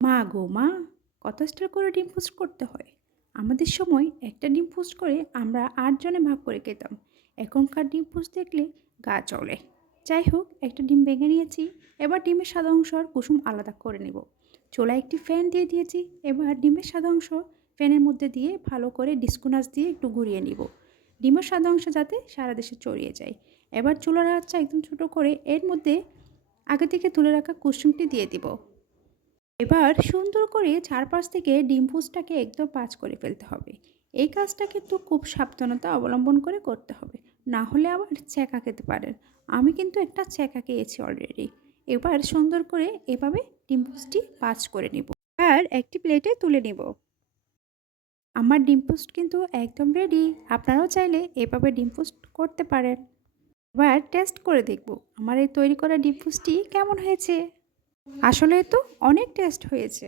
মা গো মা, কত স্টার করে ডিম পোস্ট করতে হয়? আমাদের সময় একটা ডিম পোস্ট করে আমরা ৮ জনে ভাগ করে খেতাম। এখনকার ডিম পোস্ট দেখলে গা জ্বলে। যাই হোক, একটা ডিম ভেঙে নিয়েছি। এবার ডিমের সাদা অংশ আর কুসুম আলাদা করে নেব। চুলায় একটি ফ্যান দিয়ে দিয়েছি। এবার ডিমের সাদা অংশ ফ্যানের মধ্যে দিয়ে ভালো করে ডিসকুনাস দিয়ে একটু ঘুরিয়ে নিব। ডিমের সাদা অংশ যাতে সারা দেশে ছড়িয়ে যায়। এবার চুলার আঁচটা একদম ছোটো করে এর মধ্যে আগে থেকে তুলে রাখা কুসুমটি দিয়ে দিব। এবার সুন্দর করে চারপাশ থেকে ডিম পোস্টটাকে একদম পাঁচ করে ফেলতে হবে। এই কাজটা কিন্তু খুব সাবধানতা অবলম্বন করে করতে হবে, না হলে আবার ছ্যাঁকা খেতে পারেন। আমি কিন্তু একটা ছ্যাঁকা খেয়েছি অলরেডি। এবার সুন্দর করে এভাবে ডিম পোস্টটি পাঁচ করে নিব আর একটি প্লেটে তুলে নিব। আমার ডিম পোস্ট কিন্তু একদম রেডি। আপনারাও চাইলে এভাবে ডিম পোস্ট করতে পারেন। এবার টেস্ট করে দেখব আমার এই তৈরি করা ডিম পোস্টটি কেমন হয়েছে। আসলে তো অনেক টেস্ট হয়েছে।